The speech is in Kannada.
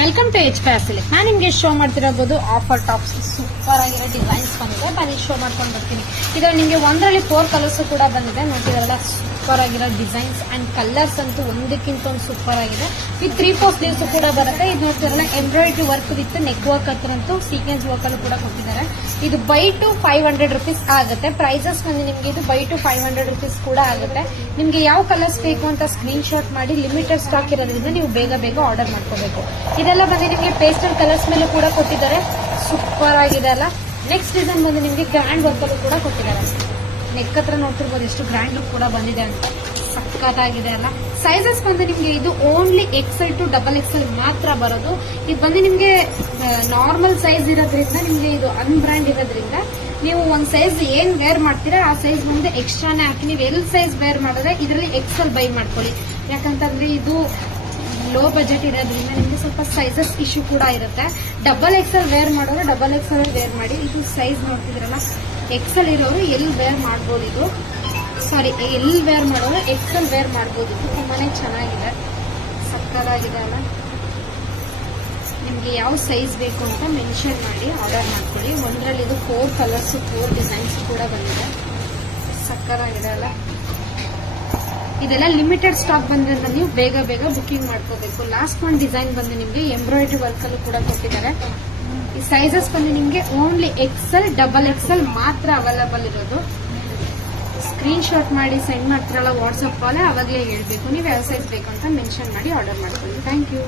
Welcome to H ಫ್ಯಾಸಿಲಿಕ್. ನಾನು ನಿಮಗೆ ಶೋ ಮಾಡ್ತಿರಬಹುದು ಆಫರ್ ಟಾಪ್ಸ್ ಸೂಪರ್ ಆಗಿರೋ ಡಿಸೈನ್ಸ್ ಬಂದಿದೆ. ಬನ್ನಿ ಶೋ ಮಾಡ್ಕೊಂಡು ಬರ್ತೀನಿ. ಇದರಲ್ಲಿ ನಿಮಗೆ ಒಂದರಲ್ಲಿ 4 ಕಲರ್ಸ್ ಕೂಡ ಬಂದಿದೆ. ನೋಡ್ತಿರಲ್ಲ, ಸೂಪರ್ ಆಗಿರೋ ಡಿಸೈನ್ಸ್ ಅಂಡ್ ಕಲರ್ಸ್ ಅಂತೂ ಒಂದಕ್ಕಿಂತ ಒಂದು ಸೂಪರ್ ಆಗಿದೆ. ವಿತ್ 3/4 ಸ್ಲೀವ್ಸ್ ಕೂಡ ಬರುತ್ತೆ. ಇದು ನೋಡ್ತಿರಲ್ಲ, embroidery work with neck work ಹತ್ರಂತೂ ಸೀಕ್ವೆನ್ಸ್ ವರ್ಕ್ ಅನ್ನು ಕೂಡ ಕೊಟ್ಟಿದ್ದಾರೆ. ಇದು ಬೈ ಟು 500 rupees ಆಗುತ್ತೆ. ಪ್ರೈಸಸ್ ಬಂದು ನಿಮಗೆ ಇದು ಬೈ ಟು 500 rupees ಕೂಡ ಆಗುತ್ತೆ. ನಿಮಗೆ ಯಾವ ಕಲರ್ಸ್ ಬೇಕು ಅಂತ ಸ್ಕ್ರೀನ್ ಶಾಟ್ ಮಾಡಿ, ಲಿಮಿಟೆಡ್ ಸ್ಟಾಕ್ ಇರೋದ್ರಿಂದ ನೀವು ಬೇಗ ಆರ್ಡರ್ ಮಾಡ್ಕೋಬೇಕು. ಇದೆಲ್ಲ ಬಂದು ನಿಮಗೆ ಪೇಸ್ಟಲ್ ಕಲರ್ಸ್ ಮೇಲೆ ಕೂಡ ಕೊಟ್ಟಿದ್ದಾರೆ. ಸೂಪರ್ ಆಗಿದೆ ಅಲ್ಲ. ನೆಕ್ಸ್ಟ್ ಡಿಸೈನ್ ಬಂದು ನಿಮಗೆ ಗ್ರ್ಯಾಂಡ್ ವರ್ಕ್ ಅಲ್ಲೂ ಕೂಡ ಕೊಟ್ಟಿದ್ದಾರೆ. ನೆಕ್ ಹತ್ರ ನೋಡ್ತಿರ್ಬೋದು ಎಷ್ಟು ಗ್ರ್ಯಾಂಡ್ ಲುಕ್ ಕೂಡ ಬಂದಿದೆ ಅಂತ. ಸಕ್ಕತ್ತಾಗಿದೆ ಅಲ್ಲ. ಸೈಜಸ್ ಬಂದು ನಿಮಗೆ ಇದು ಓನ್ಲಿ XL ಟು XXL ಮಾತ್ರ ಬರೋದು. ಇದು ಬಂದು ನಿಮಗೆ ನಾರ್ಮಲ್ ಸೈಜ್ ಇರೋದ್ರಿಂದ, ನಿಮಗೆ ಇದು ಅನ್ಬ್ರ್ಯಾಂಡ್ ಇರೋದ್ರಿಂದ ನೀವು ಒಂದ್ ಸೈಜ್ ಏನ್ ವೇರ್ ಮಾಡ್ತೀರಾ ಆ ಸೈಜ್ ಮುಂದೆ ಎಕ್ಸ್ಟ್ರಾನೇ ಹಾಕಿ ನೀವು ಎಲ್ ಸೈಜ್ ವೇರ್ ಮಾಡಿದ್ರೆ ಇದರಲ್ಲಿ XL ಬೈ ಮಾಡ್ಕೊಳ್ಳಿ. ಯಾಕಂತಂದ್ರೆ ಇದು ಲೋ ಬಜೆಟ್ ಇರೋದ್ರಿಂದ ನಿಮಗೆ ಸ್ವಲ್ಪ ಸೈಜಸ್ ಇಶ್ಯೂ ಕೂಡ ಇರುತ್ತೆ. XXL ವೇರ್ ಮಾಡೋರು XXL ವೇರ್ ಮಾಡಿ. ಇದು ಸೈಜ್ ನೋಡ್ತಿದ್ರಲ್ಲ, XL ಇರೋರು ಎಲ್ ವೇರ್ ಮಾಡ್ಬೋದು. ಇದು ಎಲ್ ವೇರ್ ಮಾಡೋರು XL ವೇರ್ ಮಾಡ್ಬೋದು. ಇದು ತುಂಬಾನೇ ಚೆನ್ನಾಗಿದೆ, ಸಕ್ಕತ್ತಾಗಿದೆ ಅಲ್ಲ. ನಿಮ್ಗೆ ಯಾವ ಸೈಜ್ ಬೇಕು ಅಂತ ಮೆನ್ಷನ್ ಮಾಡಿ ಆರ್ಡರ್ ಮಾಡ್ಕೊಳ್ಳಿ. ಒಂದರಲ್ಲಿ ಇದು 4 ಕಲರ್ಸ್ 4 ಡಿಸೈನ್ಸ್ ಕೂಡ ಬಂದಿದೆ. ಸಕ್ಕತ್ತಾಗಿದೆ ಅಲ್ಲ. ಇದೆಲ್ಲ ಲಿಮಿಟೆಡ್ ಸ್ಟಾಕ್ ಬಂದ್ರಿಂದ ನೀವು ಬೇಗ ಬುಕಿಂಗ್ ಮಾಡ್ಕೋಬೇಕು. ಲಾಸ್ಟ್ ಒಂದು ಡಿಸೈನ್ ಬಂದು ನಿಮಗೆ ಎಂಬ್ರಾಯ್ಡ್ರಿ ವರ್ಕ್ ಅಲ್ಲೂ ಕೂಡ ಕೊಟ್ಟಿದ್ದಾರೆ. ಈ ಸೈಜಸ್ ಬಂದು ನಿಮಗೆ ಓನ್ಲಿ XL XXL ಮಾತ್ರ ಅವೈಲಬಲ್ ಇರೋದು. ಸ್ಕ್ರೀನ್ ಶಾಟ್ ಮಾಡಿ ಸೆಂಡ್ ಮಾಡ್ತಿರಲ್ಲ ವಾಟ್ಸ್ಆಪ್ ಕಾಲ್, ಅವಾಗಲೇ ಹೇಳ್ಬೇಕು ನೀವು ಯಾವ ಸೈಜ್ ಬೇಕು ಅಂತ ಮೆನ್ಷನ್ ಮಾಡಿ ಆರ್ಡರ್ ಮಾಡ್ಕೊಳ್ಳಿ. Thank you.